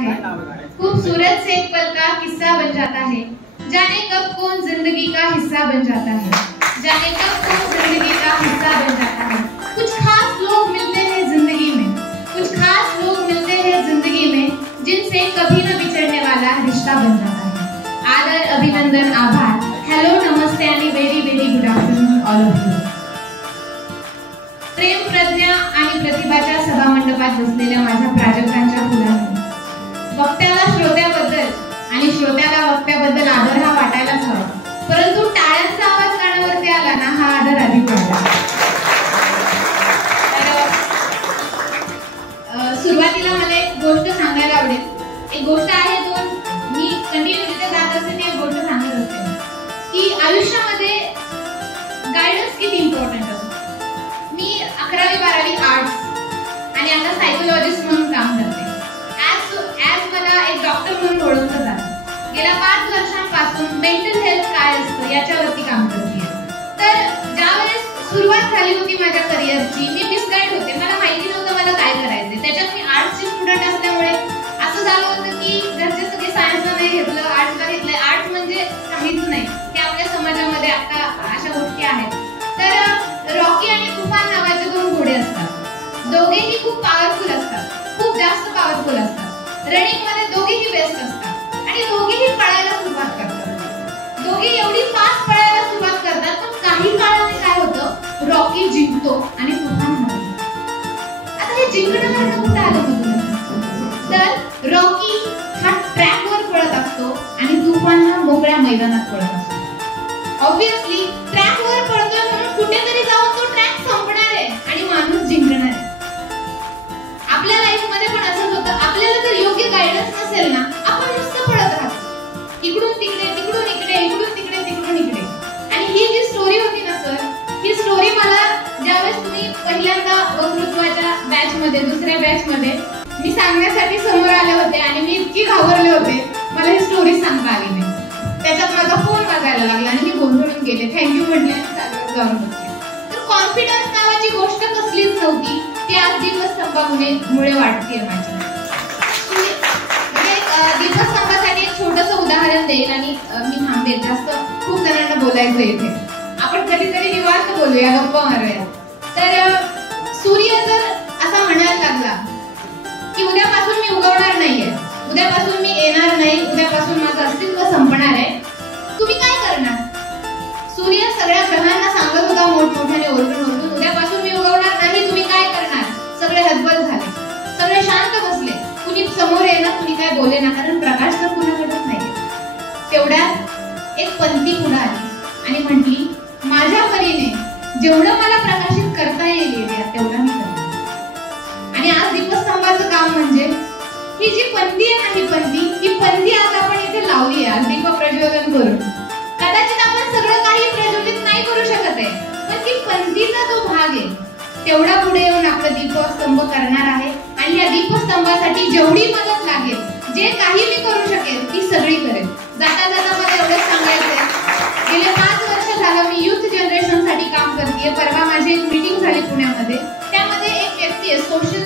है, खूबसूरत से एक पल का किस्सा बन जाता है, जाने कब कौन जिंदगी का हिस्सा बन जाता है, जाने कब कौन जिंदगी का हिस्सा बन जाता है। कुछ खास लोग मिलते हैं जिंदगी में, कुछ खास लोग मिलते हैं जिंदगी में, जिनसे कभी न बिछड़ने वाला रिश्ता बन जाता है। आदर, अभिनंदन, आभार, हेलो, नमस्ते आणि very very good afternoon all of you. प्रेम, प्रज्ञा आणि प्रतिभाच्या सभामंडपात बसलेल्या माझ्या प्राजक्तांच्या फुलांनी वक्त्याला श्रोत्याबद्दल आणि श्रोत्याला वक्त्याबद्दल आदर हा वाटायलाच हवा, परंतु टाळ्यांचा आवाज कानावरती आला ना, हा आदर अधिक वाढला। सुरुवातीला मला एक गोष्ट सांगायला आवडेल। एक गोष्ट आहे दोन मी कंटिन्यू जिथे जात असते ती एक गोष्ट सांगत असते की आयुष्यामध्ये गायडन्स किती इम्पॉर्टंट असतो। मी 11वी 12वी आर्ट्स आणि आता सायकोलॉजिस्ट म्हणून काम करते। ॲज मला एक डॉक्टर म्हणून ओळखलं जातं। गेल्या 5 वर्षांपासून मेंटल हेल्थ काय असतं याच्यावरती काम करते। तर ज्यावेळेस सुरुवात झाली होती माझ्या करिअरची, मी डिस्काइड होते, मला माहिती नव्हतं मला काय करायचं। त्याच्यात मी आर्ट्सची स्टुडंट असल्यामुळे असं झालं होतं की घरचे सगळे सायन्सला नाही घेतलं, आर्ट्सला घेतलंय। आर्ट्स म्हणजे काहीच नाही, हे आपल्या समाजामध्ये आता अशा गोष्टी आहेत। तर रॉकी आणि तुफान नावाचे 2 घोडे असतात, दोघेही खूप पॉवरफुल असतात, खूप जास्त पॉवरफुल असतात। रनिंग मध्ये दोघेही बेस्ट असतात आणि दोघेही पळायला सुरुवात करतात। दोघे एवढी फास्ट पळायला सुरुवात करतात, पण काही काळाने काय होतं, रॉकी जिंकतो आणि तुफान हरतो। आता हे जिंकणं हरणं कुठं आलं बघून? तर रॉकी हा ट्रॅकवर पळत असतो आणि तुफान हा मोकळ्या मैदानात पळत असतो। ऑब्वियसली ट्रॅकवर पळतोय म्हणून कुठेतरी जाऊन तो ट्रॅक संपणार आहे आणि माणूस जिंकणार आहे। आपल्या लाईफ मध्ये पण असंच होतं, आपल्याला जर योग्य गायडन्स नसेल ना, आपण नुसतं पळत राहतो, इकडून तिकडे, तिकडून इकडे, इकडून तिकडे, तिकडून इकडे। आणि ही जी स्टोरी होती ना सर, ही स्टोरी मला ज्यावेळेस तुम्ही पहिल्यांदा वक्तृत्वाच्या बॅच मध्ये, दुसऱ्या बॅच मध्ये मी सांगण्यासाठी समोर आले होते आणि मी इतकी घाबरले होते, मला ही स्टोरी सांगता आली नाही। त्याच्यात माझा फोन वाजायला लागला आणि मी गोंधळून गेले, थँक्यू म्हटले आणि चालत जाऊन बसले। तर कॉन्फिडन्स नावाची गोष्ट कसलीच नव्हती, ती आज दीपस्तंभामुळे वाटते माझी। दीपस्तंभासाठी एक छोटंसं उदाहरण देईल आणि मी थांबेल, जास्त खूप जणांना बोलायचं इथे, आपण कधीतरी निवांत बोलूया, गप्पा मारूया। तर सूर्य जर असा म्हणायला लागला की उद्यापासून मी उगवणार नाहीये, उद्यापासून मी येणार नाही, उद्यापासून माझं अस्तित्व संपणार आहे, तुम्ही काय करणार? सूर्य सगळ्या ग्रहांना सांगत होता मोठमोठ्याने ओरडून, उद्यापासून मी उगवणार नाही, तुम्ही काय करणार? सगळे हतबल झाले, सगळे शांत बसले, कुणी समोर येणार, कुणी काय बोले ना, कारण प्रकाश तर कुणाकडेच नाहीये। तेवढ्यात एक पंथी पुढे आली आणि म्हटली, माझ्या परीने जेवढं मला प्रकाशित करता येईल तेवढं मी करते। आणि आज दीपस्तंभाचं काम म्हणजे ही जी पंथी आहे ना, ही पंथी आज आपण इथे लावली आहे, आज दीप प्रज्वलन करून। कदाचित आपण सगळं काही प्रज्वलित नाही करू शकत आहे, पण ती पंथीचा जो भाग आहे तेवढा पुढे येऊन आपला दीपस्तंभ करणार आहे। आणि या दीपस्तंभासाठी जेवढी मदत लागेल, जे काही मी करू शकेल ती सगळी करेल। जाता जाता मला एवढंच सांगायचं आहे, गेले 5 वर्ष झालं मी युथ जनरेशन साठी काम करते। परवा माझी एक मीटिंग झाली पुण्यामध्ये, त्यामध्ये एक व्यक्ती आहे, सोशल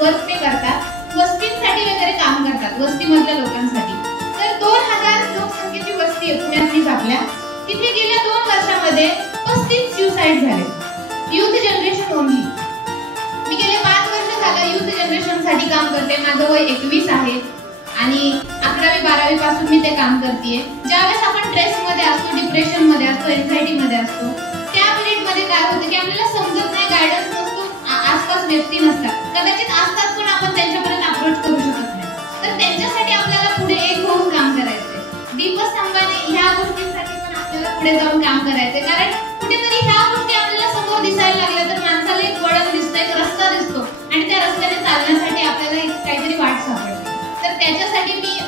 वर्क ते करतात, वस्तींसाठी वगैरे काम करतात, वस्तीमधल्या लोकांसाठी। तर 2000 लोकसंख्येची वस्ती आहे पुण्यातलीच आपल्या, तिथे गेल्या 2 वर्षामध्ये 35 सुसाईड झाले, युथ जनरेशन ओनली। मी गेले 5 वर्ष झालं युथ जनरेशन साठी काम करते, माझं वय 21 आहे आणि 11वी 12वी पासून मी ते काम करते। ज्यावेळेस आपण स्ट्रेस मध्ये असतो, डिप्रेशन मध्ये असतो, एन्झायटी मध्ये असतो, त्या पिरियड मध्ये काय होतं की आपल्याला समजत नाही, गायडन्स नसतो, आसपास व्यक्ती नसतात, कदाचित असतात पण आपण त्यांच्यापर्यंत अप्रोच करू शकत नाही। तर त्यांच्यासाठी आपल्याला पुढे एक होऊन काम करायचंय। दीपस्तंभाने ह्या गोष्टींसाठी पण आपल्याला पुढे जाऊन काम करायचंय, कारण कुठेतरी ह्या गोष्टी आपल्याला समोर दिसायला लागल्या तर माणसाला एक वळण दिसतं, एक रस्ता दिसतो आणि त्या रस्त्याने चालण्यासाठी आपल्याला एक काहीतरी वाट सापडते। तर त्याच्यासाठी मी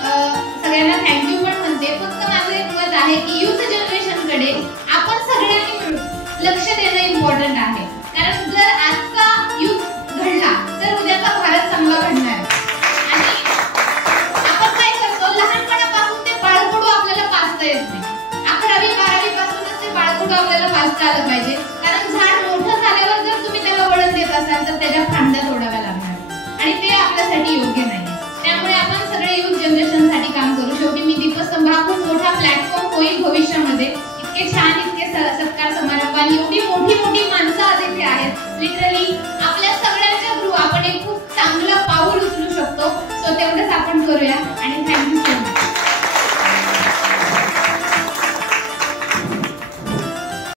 सगळ्यांना थँक्यू पण म्हणते। फक्त माझं एक मत आहे की युथ जनरेशन कडे आपण सगळ्यांनी मिळून लक्ष देणं इम्पॉर्टंट आहे, कारण जर आजचा युथ घडला तर उद्याचा भारत चांगला घडणार आहे। आणि आपण काय करतो, लहानपणापासून ते बाळकडू आपल्याला पाचता येत नाही, 11वी 12वी पासूनच ते बाळकडू आपल्याला पाचता आलं पाहिजे, कारण झाड मोठं झाल्यावर जर तुम्ही त्याला वळण देत असाल तर त्याच्या फांद्या तोडाव्या लागणार आणि ते आपल्यासाठी योग्य नाही। त्यामुळे आपण प्लॅटफॉर्म होईल भविष्यामध्ये